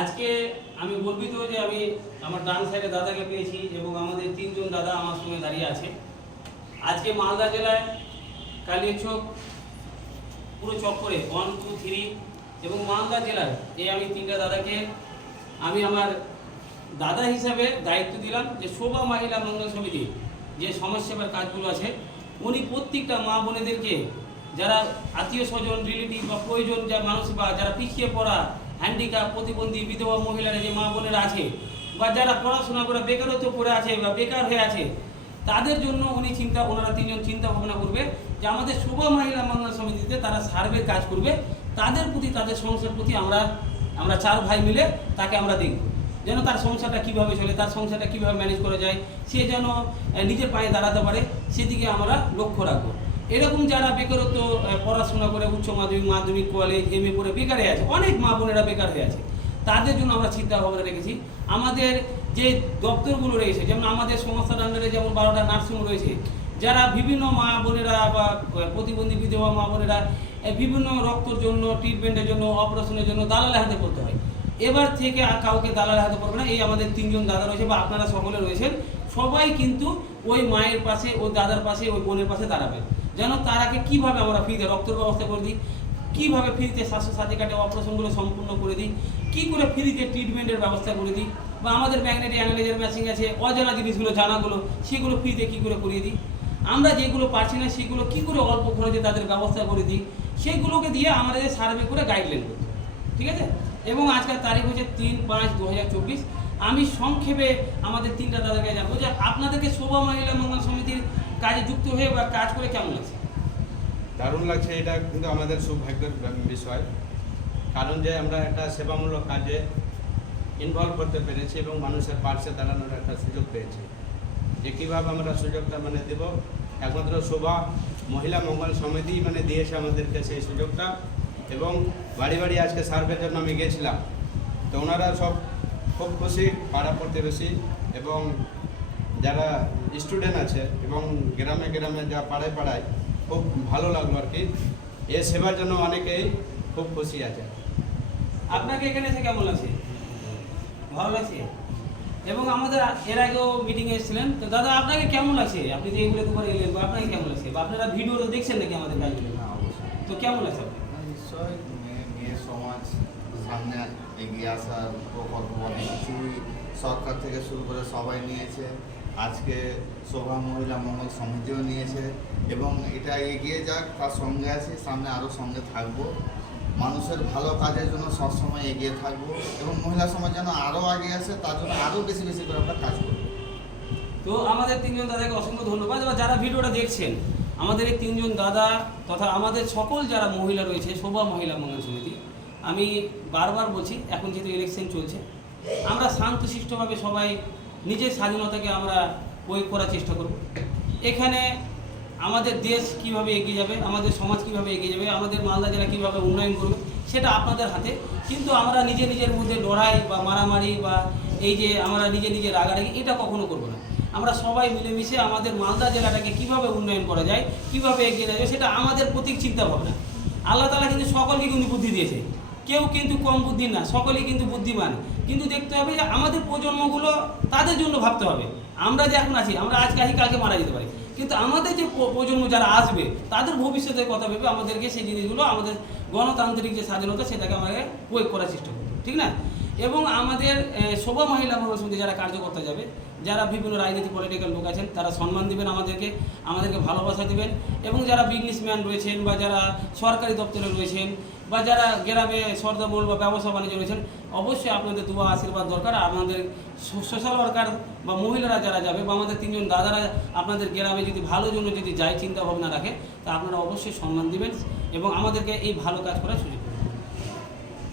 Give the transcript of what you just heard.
আজকে আমি গর্বিত যে আমি আমার ডান সাইডে দাদাকে পেয়েছি এবং আমাদের তিনজন দাদা আমার সঙ্গে দাঁড়িয়ে আছে। আজকে মালদা জেলায় কালিয়াচক পুরো চক্করে 1, 2, 3 এবং মালদা জেলার এই আমি তিনটা দাদাকে আমি আমার দাদা হিসাবে দায়িত্ব দিলাম যে শোভা মহিলা মঙ্গল সমিতি যে সমাজসেবার কাজগুলো আছে উনি প্রত্যেকটা মা বোনেদেরকে যারা আত্মীয় স্বজন রিলেটিভ বা প্রয়োজন যা মানুষ বা যারা পিছিয়ে পড়া হ্যান্ডিক্যাপ প্রতিবন্ধী বিধবা মহিলারা যে মা বোনেরা আছে বা যারা পড়াশোনা করে বেকারত্ব পড়ে আছে বা বেকার হয়ে আছে তাদের জন্য ওনারা তিনজন চিন্তা ভাবনা করবে যে আমাদের শোভা মহিলা মঙ্গল সমিতিতে তারা সার্ভের কাজ করবে, তাদের প্রতি তাদের সংসার প্রতি আমরা 4 ভাই মিলে তাকে আমরা দেখব যেন তার সংসারটা কীভাবে চলে, তার সংসারটা কীভাবে ম্যানেজ করা যায়, সে যেন নিজের পায়ে দাঁড়াতে পারে সেদিকে আমরা লক্ষ্য রাখবো। এরকম যারা বেকারত্ব পড়াশোনা করে উচ্চ মাধ্যমিক কলেজ MA পড়ে বেকারে আছে, অনেক মা বোনেরা বেকার হয়ে আছে, তাদের জন্য আমরা চিন্তা ভাবনা রেখেছি। আমাদের যে দপ্তরগুলো রয়েছে যেমন আমাদের সংস্থার আন্ডারে যেমন 12টা নার্সিংহোম রয়েছে, যারা বিভিন্ন মা বোনেরা বা প্রতিবন্ধী বিধবা মা বোনেরা বিভিন্ন রক্তর জন্য ট্রিটমেন্টের জন্য অপারেশনের জন্য দালালের হাতে পড়তে হয়, এবার থেকে আর কাউকে দালালের হাতে পড়বে না। এই আমাদের তিনজন দাদা রয়েছে বা আপনারা সকলে রয়েছেন, সবাই কিন্তু ওই মায়ের পাশে ওই দাদার পাশে ওই বোনের পাশে দাঁড়াবেন যেন তারাকে কীভাবে আমরা ফ্রিতে রক্তের ব্যবস্থা করে দিই, কীভাবে ফ্রিতে স্বাস্থ্যসাথী কার্ডে অপারেশনগুলো সম্পূর্ণ করে দিই, কী করে ফ্রিতে ট্রিটমেন্টের ব্যবস্থা করে দিই, বা আমাদের ম্যাগনেটিক অ্যানালাইজার মেশিন আছে অজানা জিনিসগুলো জানাগুলো সেগুলো ফ্রিতে কী করে করিয়ে দিই, আমরা যেগুলো পারছি না সেগুলো কী করে অল্প খরচে তাদের ব্যবস্থা করে দিই, সেগুলোকে দিয়ে আমাদের সার্ভে করে গাইডলাইন করতে, ঠিক আছে। এবং আজকের তারিখ হচ্ছে 3/5/2024। আমি সংক্ষেপে আমাদের তিনটা দাদাকে জানবো যে আপনাদেরকে শোভা মহিলা মঙ্গল সমিতির কাজে যুক্ত হয়ে বা কাজ করে কেমন লাগছে? দারুণ লাগছে, এটা কিন্তু আমাদের সৌভাগ্যের বিষয়, কারণ যে আমরা একটা সেবামূলক কাজে ইনভলভ করতে পেরেছি এবং মানুষের পাশে দাঁড়ানোর একটা সুযোগ পেয়েছি। যে কীভাবে আমরা সুযোগটা দেব, একমাত্র শোভা মহিলা মঙ্গল সমিতি দিয়েছে আমাদেরকে সেই সুযোগটা। এবং বাড়ি বাড়ি আজকে সার্ভের জন্য আমি গেছিলাম, তো ওনারা সব খুব খুশি, পাড়া প্রতিবেশী এবং যারা স্টুডেন্ট আছে এবং গ্রামে গ্রামে যা পাড়ায় পাড়ায় খুব ভালো লাগলো আর কি। এ সেবার জন্য অনেকেই খুব খুশি আছে। আপনাকে এখানে এসে কেমন লাগছে? ভালো লাগছে। এবং আমাদের এর আগেও মিটিংয়ে এসেছিলেন, তো দাদা আপনাকে কেমন লাগছে? আপনি যে এগুলো দুবার এলেন, বা আপনাকে কেমন লাগছে, বা আপনারা ভিডিও দেখছেন নাকি আমাদের কাজগুলো? তো কেমন লাগছে? নিশ্চয়ই মেয়ে সমাজ সামনে এগিয়ে আসার প্রকল্প অনেক কিছুই সরকার থেকে শুরু করে সবাই নিয়েছে, আজকে শোভা মহিলা মঙ্গল সমিতিও নিয়েছে এবং এটা এগিয়ে যাক তার সঙ্গে আছি, সামনে আরও সঙ্গে থাকবো, মানুষের ভালো কাজের জন্য সবসময় এগিয়ে থাকবো এবং মহিলা সমাজ যেন আরও আগে আসে তার জন্য আরও বেশি বেশি করে আমরা কাজ করবো। তো আমাদের তিনজন দাদাকে অসংখ্য ধন্যবাদ। এবার যারা ভিডিওটা দেখছেন, আমাদের এই তিনজন দাদা তথা আমাদের সকল যারা মহিলা রয়েছে শোভা মহিলা মঙ্গল সমিতি, আমি বারবার বলছি এখন যেহেতু ইলেকশন চলছে, আমরা শান্তশিষ্টভাবে সবাই নিজের স্বাধীনতাকে আমরা প্রয়োগ করার চেষ্টা করব। এখানে আমাদের দেশ কিভাবে এগিয়ে যাবে, আমাদের সমাজ কিভাবে এগিয়ে যাবে, আমাদের মালদা জেলা কীভাবে উন্নয়ন করবে সেটা আপনাদের হাতে। কিন্তু আমরা নিজের মধ্যে লড়াই বা মারামারি বা এই যে আমরা নিজে রাগারাগি এটা কখনো করবো না। আমরা সবাই মিলেমিশে আমাদের মালদা জেলাটাকে কিভাবে উন্নয়ন করা যায়, কিভাবে এগিয়ে যাবে সেটা আমাদের প্রতীক চিন্তা ভাবনা। আল্লাহ তাআলা কিন্তু সকলকে কিন্তু বুদ্ধি দিয়েছে, কেউ কিন্তু কম বুদ্ধি না, সকলেই কিন্তু বুদ্ধিমান। কিন্তু দেখতে হবে যে আমাদের প্রজন্মগুলো তাদের জন্য ভাবতে হবে। আমরা যে এখন আছি, আমরা আজকে আছি কালকে মারা যেতে পারি, কিন্তু আমাদের যে প্রজন্ম যারা আসবে তাদের ভবিষ্যতের কথা ভেবে আমাদেরকে সেই জিনিসগুলো আমাদের গণতান্ত্রিক যে স্বাধীনতা সেটাকে আমাদের প্রয়োগ করার চেষ্টা করব, ঠিক না। এবং আমাদের শোভা মহিলা মঙ্গল সমিতি যারা কার্যকর্তা যাবে, যারা বিভিন্ন রাজনীতি পলিটিক্যাল লোক আছেন তারা সম্মান দিবেন, আমাদেরকে ভালোবাসা দিবেন। এবং যারা বিজনেসম্যান রয়েছেন বা যারা সরকারি দপ্তরে রয়েছেন বা যারা গ্রামে সর্দামূল বা ব্যবসা বাণিজ্য রয়েছেন, অবশ্যই আপনাদের দোয়া আশীর্বাদ দরকার। আপনাদের সোশ্যাল ওয়ার্কার বা মহিলারা যারা যাবে বা আমাদের তিনজন দাদারা আপনাদের গ্রামে যদি ভালো জন্য যদি যায় চিন্তা ভাবনা রাখে, তা আপনারা অবশ্যই সম্মান দিবেন এবং আমাদেরকে এই ভালো কাজ করার সুযোগ